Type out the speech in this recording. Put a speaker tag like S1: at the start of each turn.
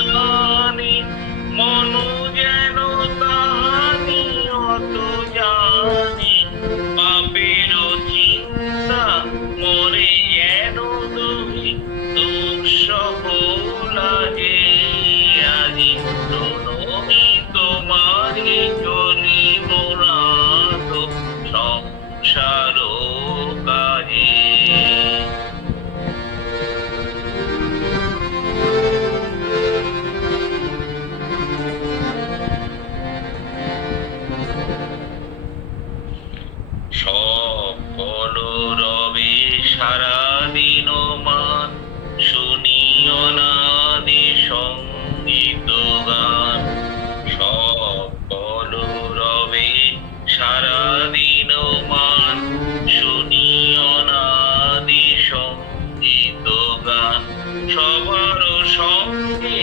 S1: Allah. সবার সঙ্গে